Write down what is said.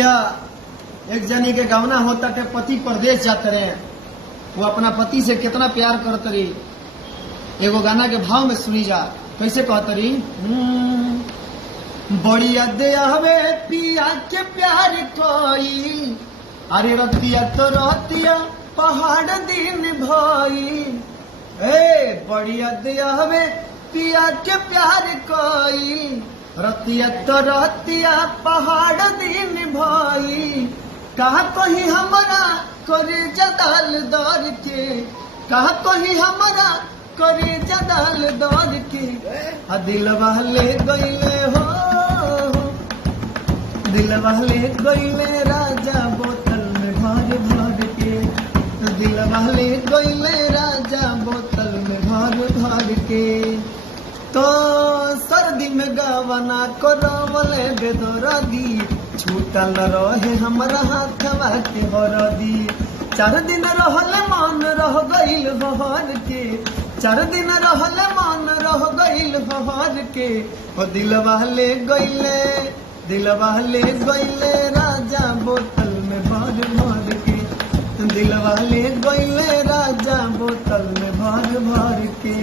भैया एक जनी के गवना होता के पति परदेश जाते रहे, वो अपना पति से कितना प्यार करते रही। एगो गाना के भाव में सुनी जा, कैसे कहते रही। बड़ी अदया हवे पिया के प्यार कोई, अरे रतिया तो रहतिया पहाड़ दिन भाई। बड़ी अदया हवे पिया के प्यार कोई, रतिया तो रहतिया पहाड़ दिन भाई। कहा कहीं हमारा करे जदाल दौर के, कहा कहीं हमारा करे जदाल दौर के। दिल वाले गईले हो, दिल वाले गईले राजा बोतल में भर भर के। दिल वाले गईले राजा बोतल में भर भर के। तो सर्दी में गवना करवले बेदरदी, छूटल रहे हमरा हाथवा के हरदी। 4 दिन रहले मन रह गईल हर के, 4 दिन रहले मन रह गईल हर के। ओ दिल वाले गईले, दिल वाले गईले राजा बोतल में भर भर के। दिल वाले गईले राजा बोतल में भर भर के।